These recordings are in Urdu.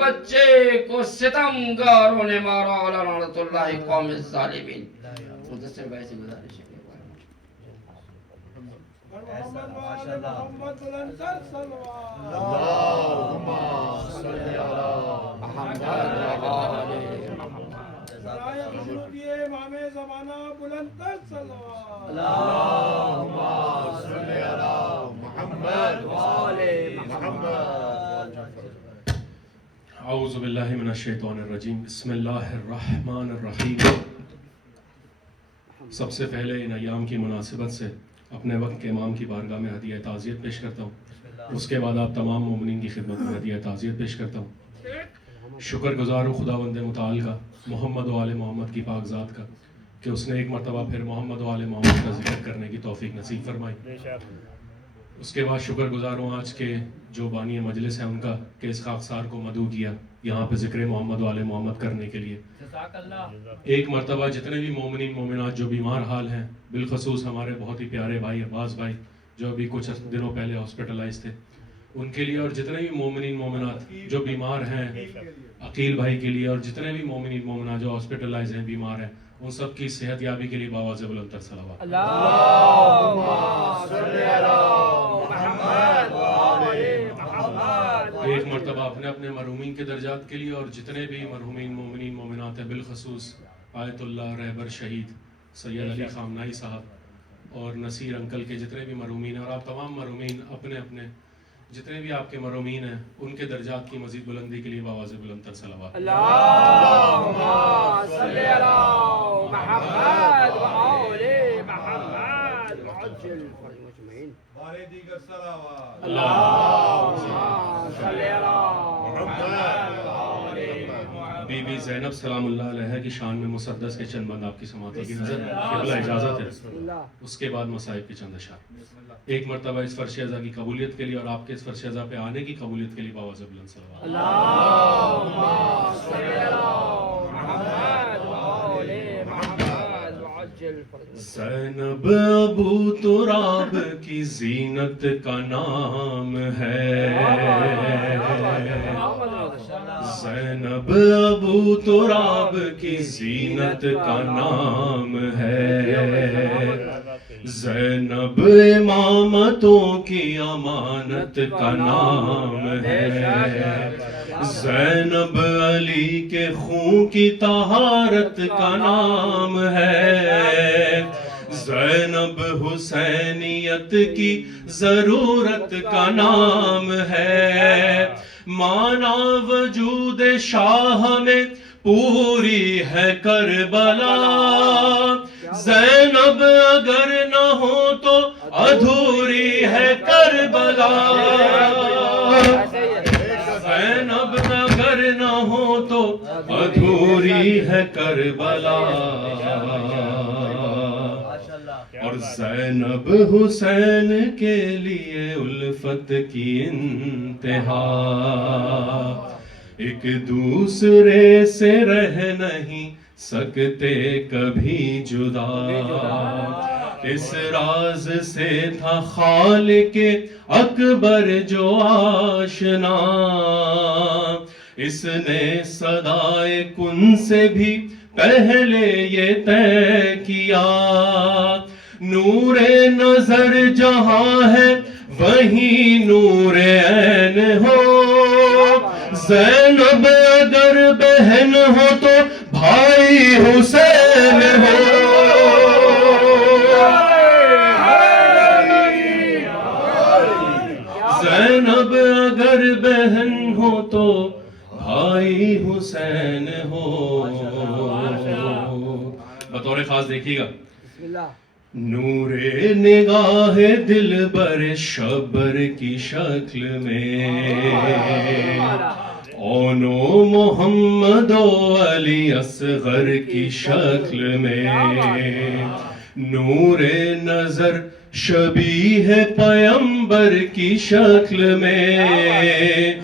بچے کو ستمگاروں نے مارا لعنت اللہ قوم الظالمین. مدثر بھائی سے گزارش ہے. محمد بلند کر صلوات. اللهم صل علی محمد برائے حضور یہ امام زمانہ بلند کر صلوات. اللهم صل علی محمد وآل محمد. اعوذ باللہ من الشیطان الرجیم. بسم اللہ الرحمن الرحیم. سب سے پہلے ان ایام کی مناسبت سے اپنے وقت کے امام کی بارگاہ میں ہدیہ تعزیت پیش کرتا ہوں. اس کے بعد آپ تمام مومنین کی خدمت میں ہدیہ تعزیت پیش کرتا ہوں. شکر گزار ہوں خداوند متعال کا، محمد و آل محمد کی پاک ذات کا، کہ اس نے ایک مرتبہ پھر محمد و آل محمد کا ذکر کرنے کی توفیق نصیب فرمائی. اس کے بعد شکر گزار ہوں آج کے جو بانی مجلس ہیں ان کا کہ اس خاکسار کو مدعو کیا یہاں پہ ذکر محمد و آل محمد کرنے کے لیے. ایک مرتبہ جتنے بھی مومنین مومنات جو بیمار حال ہیں، بالخصوص ہمارے بہت ہی پیارے بھائی عباس بھائی جو ابھی کچھ دنوں پہلے ہاسپٹلائز تھے، ان کے لیے، اور جتنے بھی مومنین مومنات جو بیمار ہیں، عقیل بھائی کے لیے، اور جتنے بھی مومنین مومنات جو ہاسپٹلائز ہیں، بیمار ہیں، ان سب کی صحت یابی کے لیے باواز بلند تر صلوات. اللهم صل علی محمد وآل محمد. ایک مرتبہ اپنے اپنے مرحومین کے درجات کے لیے اور جتنے بھی مرحومین مومنین مومنات ہیں، بالخصوص آیت اللہ رہبر شہید سید علی خامنائی صاحب اور نصیر انکل کے جتنے بھی مرحومین ہیں، اور آپ تمام مرحومین اپنے اپنے جتنے بھی آپ کے مرحومین ہیں ان کے درجات کی مزید بلندی کے لیے باواز بلند تر صلوات. اللهم صل علی محمد وآل محمد وعجل فرج مجمعین. بارے دیگر صلوات. اللهم صل علی محمد وآل محمد. بی بی زینب سلام اللہ علیہ کی شان میں مسدس کے چند بند آپ کی سماعت کی نظر قبلہ اجازت ہے. اس کے بعد مصائب کے چند اشعار. ایک مرتبہ اس فرش ازا کی قبولیت کے لیے اور آپ کے اس فرش ازا پہ آنے کی قبولیت کے لیے باواز بلند صلوات. اللهم صل علی محمد وآل محمد وعجل فرج. زینب ابو تراب کی زینت کا نام ہے. زینب ابو تراب کی زینت کا نام ہے. زینب امامتوں کی امانت کا نام ہے. زینب علی کے خون کی طہارت کا نام ہے. زینب حسینیت کی ضرورت کا نام ہے. مانا وجود شاہ میں پوری ہے کربلا. زینب اگر نہ ہو تو ادھوری ہے کربلا. زینب اگر نہ ہو تو ادھوری ہے کربلا. اور زینب حسین کے لیے الفت کی انتہا. ایک دوسرے سے رہ نہیں سکتے کبھی جدا. اس راز سے تھا خالق اکبر جو آشنا. اس نے صدائے کن سے بھی پہلے یہ طے کیا. نور نظر جہاں ہے وہیں نور عین ہو. زینب اگر بہن ہو تو بھائی حسین ہو. زینب اگر بہن ہو تو بھائی حسین ہو. بطور خاص دیکھیے گا. نور نگاہ دل بر شبر کی شکل میں. اونو محمد و علی اصغر کی شکل میں. نور نظر شبیہ پیمبر کی شکل میں.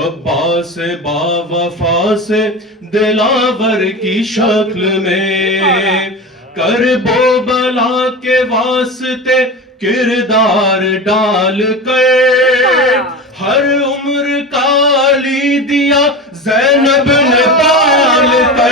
عباس با وفا سے دلاور کی شکل میں. کرب و بلا کے واسطے کردار ڈال کر ہر عمر کا علی دیا زینب نے پالتے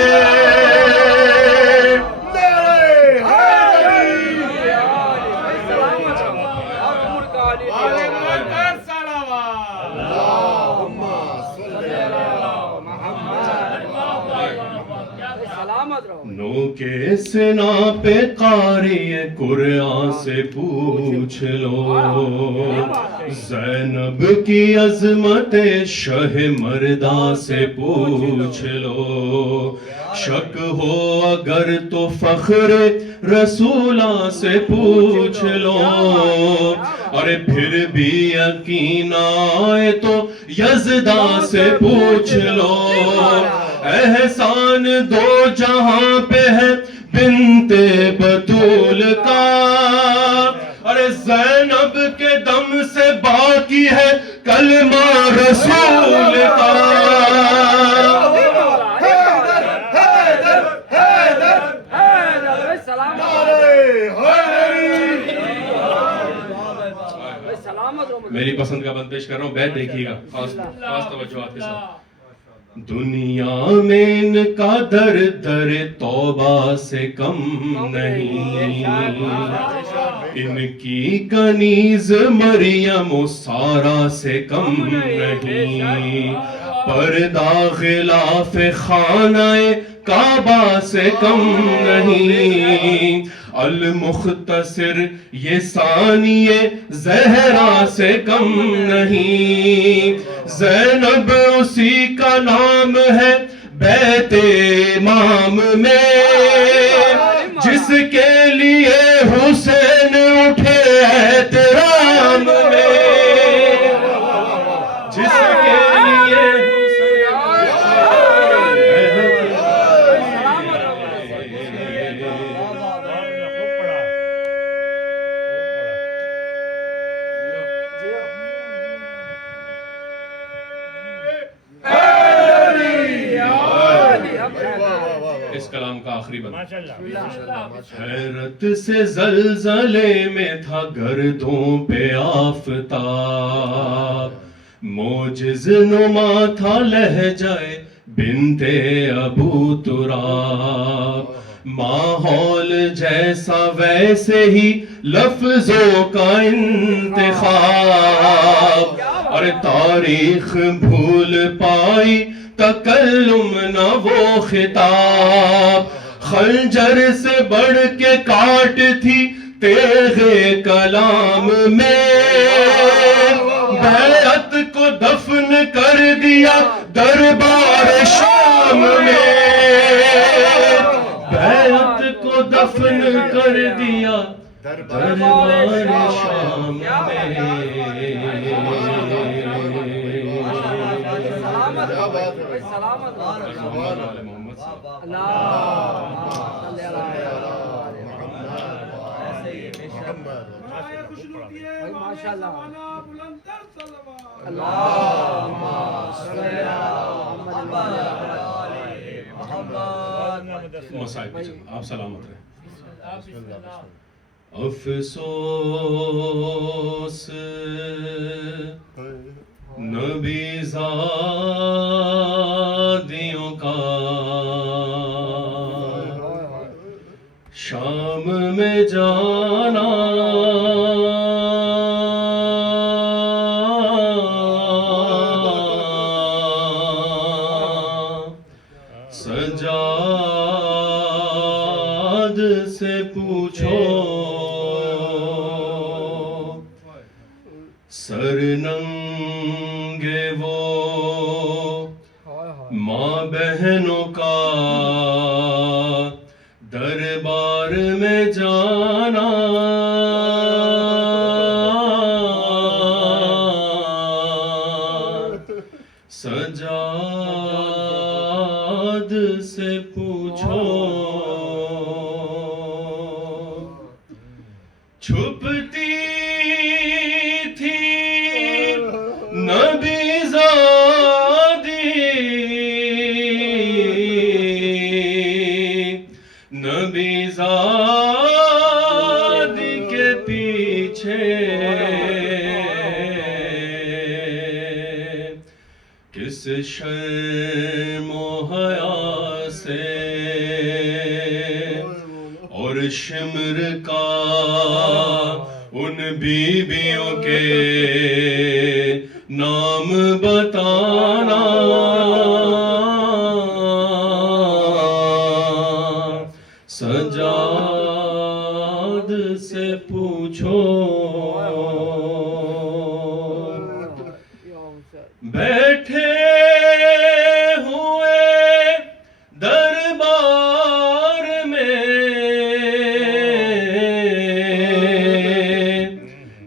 نو کے سنا پہ قاری قرآن سے پوچھ لو زینب کی عظمت شہ مردہ سے پوچھ لو شک ہو اگر تو فخر رسولہ سے پوچھ لو اور پھر بھی یقین آئے تو یزدہ سے پوچھ لو احسان دو جہاں پہ ہے بنت بطول کا اور زینب کے دم سے باقی ہے کلمہ رسول کا میری پسند کا بند پیش کر رہا ہوں، بیت دیکھیے گا خاص توجہات کے ساتھ. دنیا میں ان کا در در توبہ سے کم نہیں، ان کی کنیز مریم و سارا سے کم نہیں، پردہ غلاف خانہ کعبہ سے کم نہیں، المختصر یہ ثانی زہرا سے کم نہیں، زینب اسی کا نام ہے بیت امام میں جس کے لیے حسین اٹھے احترام میں، جس کے لیے اس کلام کا آخری بند. حیرت سے زلزلے میں تھا گردوں پہ آفتاب، موجز نما تھا لہجہ بنت ابو تراب، ماحول جیسا ویسے ہی لفظوں کا انتخاب، اور تاریخ بھول پائی تکلم نہ وہ خطاب، خنجر سے بڑھ کے کاٹ تھی تیغ کلام میں، بیعت کو دفن کر دیا دربار شام میں، بیعت کو دفن کر دیا دربار شام میں. مسائل پہ چلیں، آپ سلامت رہیں. افسوس نبی زادیوں کا شام میں جانا، سجاد سے پوچھو سر ننگے وہ ماں بہنوں کا دربار میں جانا، سجاد سے پوچھو چھپتی تھی نبی زادی، نبی زادی کے پیچھے کس شر شرم و حیا سے اور شمر کا ان بیویوں کے نام بتانا، سجاد سے پوچھو بیٹھے ہوئے دربار میں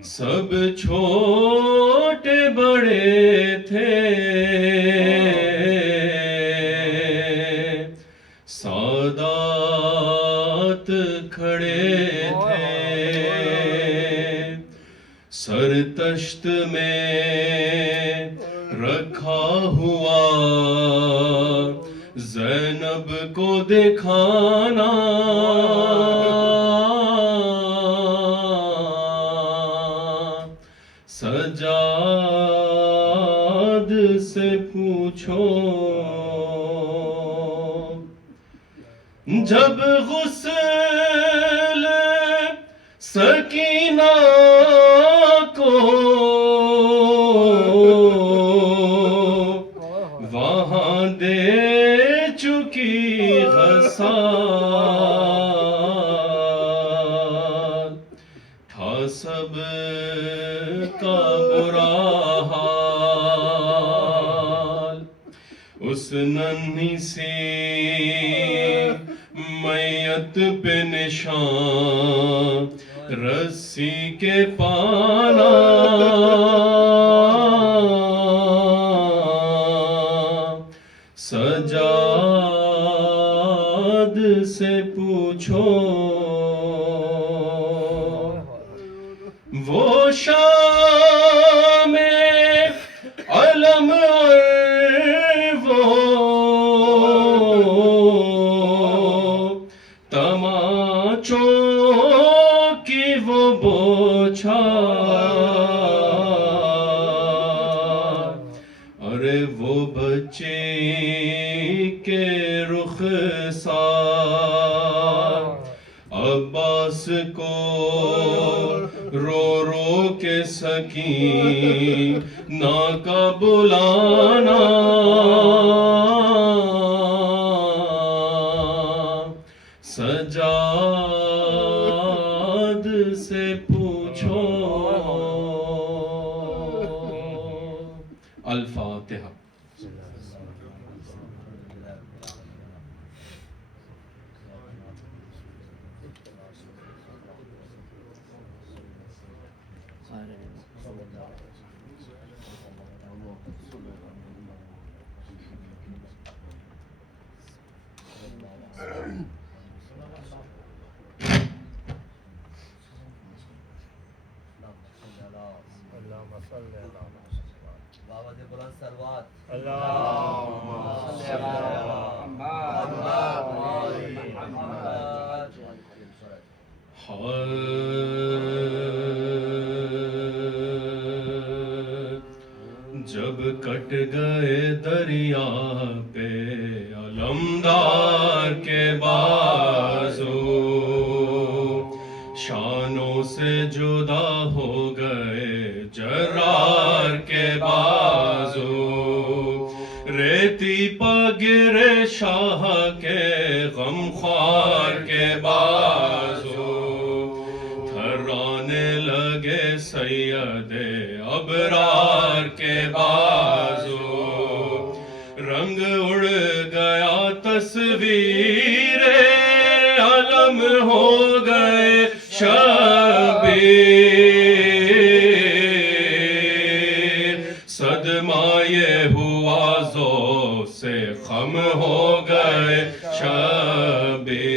سب چھوٹے بڑے تھے، سادات کھڑے تھے، سر تشت میں رکھا ہوا زینب کو دکھانا، سجاد سے پوچھو جب غسل سکینہ کو وہاں دے چکی غسال، تھا سب کا برا حال، اس ننھی سی میت پہ نشان رسی کے پانا، سجاد سے پوچھو وہ شام علم اور وہ تماچوں کی وہ بوچھار، ارے وہ بچے کے رخسار، عباس کو رو رو کے سکینہ کا بلانا، سجاد سے پوچھو۔ الفاتحہ۔ جب کٹ گئے دریا پہ علمدار کے بازو، شانوں سے جدا ہو گئے جرار کے بازو، ریتی پا گرے شاہ کے غمخوار کے بازو، تھرانے لگے سید ابرار کے بازو، رنگ اڑ گیا تصویر علم ہو گئے شبیر، صدمہ یہ ہوا ذو سے خم ہو گئے شبیر،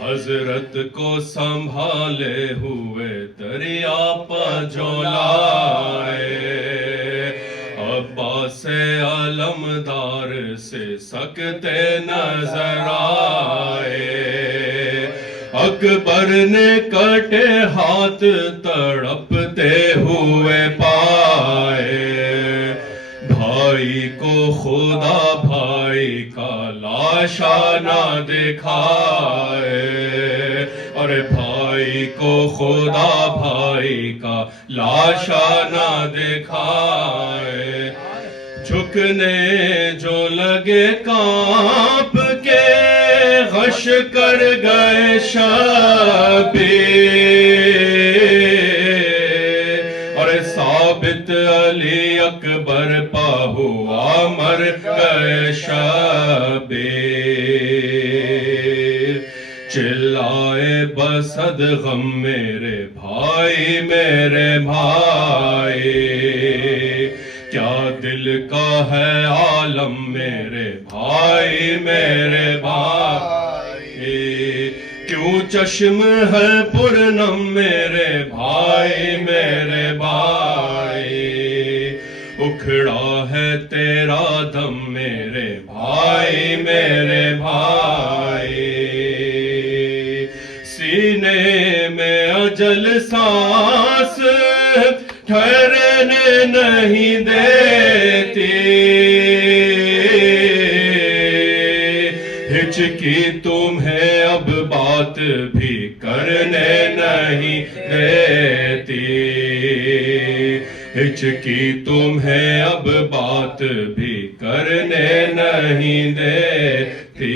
حضرت کو سنبھالے ہوئے دریا پہ جو لائے، عباس علمدار سے سکتے نظر آئے، اکبر نے کٹے ہاتھ تڑپتے ہوئے پائے، بھائی بھائی کو خدا بھائی کا لاشا نہ دکھائے، اور بھائی کو خدا بھائی کا لاشا نہ دکھائے، جھکنے جو لگے کانپ کے غش کر گئے شبیر، اور ثابت علی اکبر پا ہوا مر گئے شبیر، چلائے بسد غم میرے بھائی میرے بھائی، کیا دل کا ہے عالم میرے بھائی میرے بھائی، کیوں چشم ہے پرنم میرے بھائی میرے بھائی، اکھڑا ہے تیرا دم میرے بھائی میرے بھائی، سینے میں اجل سانس ٹھہرنے نہیں دیتی، ہچکی تمہیں اب بات بھی کرنے نہیں دیتی، ہچکی تمہیں اب بات بھی کرنے نہیں دیتی،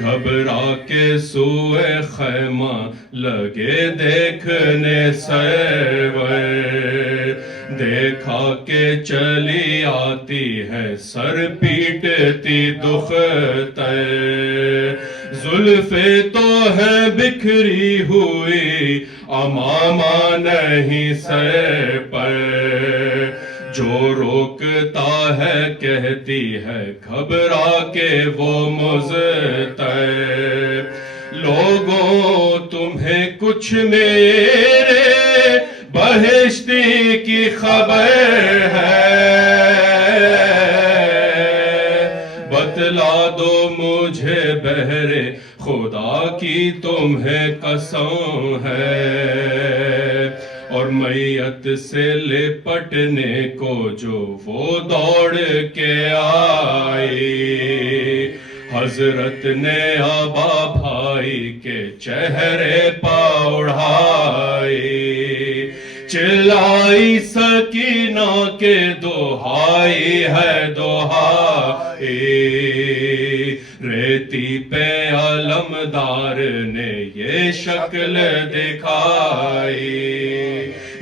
گھبرا کے سوئے خیمہ لگے دیکھنے سرور، دیکھا کہ چلی آتی ہے سر پیٹتی دختر، زلفیں تو ہے بکھری ہوئی امامہ نہیں سر پر، جو روکتا ہے کہتی ہے گھبرا کے وہ مضطر، لوگوں تمہیں کچھ میرے بہشتی کی خبر ہے، بتلا دو مجھے بہرے خدا کی تمہیں قسم ہے، اور میت سے لپٹنے کو جو وہ دوڑ کے آئی، حضرت نے آبا بھائی کے چہرے پا اڑھائی، چلائی سکینہ کے دہائی ہے دہائی، ریتی پہ علمدار نے یہ شکل دکھائی،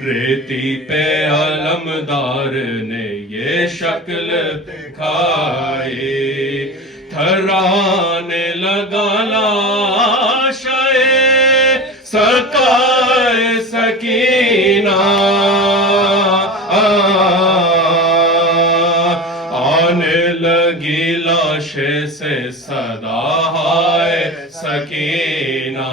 ریتی پہ علمدار نے یہ شکل دکھائی، تھرانے لگا لاشے سکائے سکینہ، آنے لگی لاشے سے صدا ہائے سکینہ،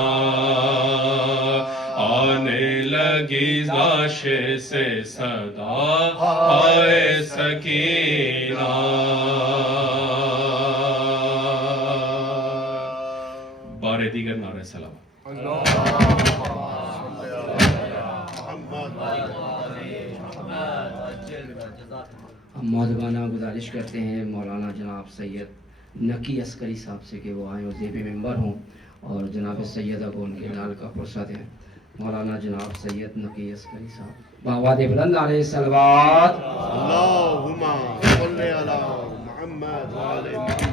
آنے لگی لاشے سے صدا ہائے سکینہ، بارے دیگر نعرہ سلام۔ ہم مؤدبانہ گزارش کرتے ہیں مولانا جناب سید نقی عسکری صاحب سے کہ وہ آئیں اور زیب ممبر ہوں اور جناب سیدہ کو ان کے نال کا پرسہ دیں۔ مولانا جناب سید نقی عسکری صاحب بآواد بلند علیہ الصلوات، اللہم صلی علی محمد وعلی محمد۔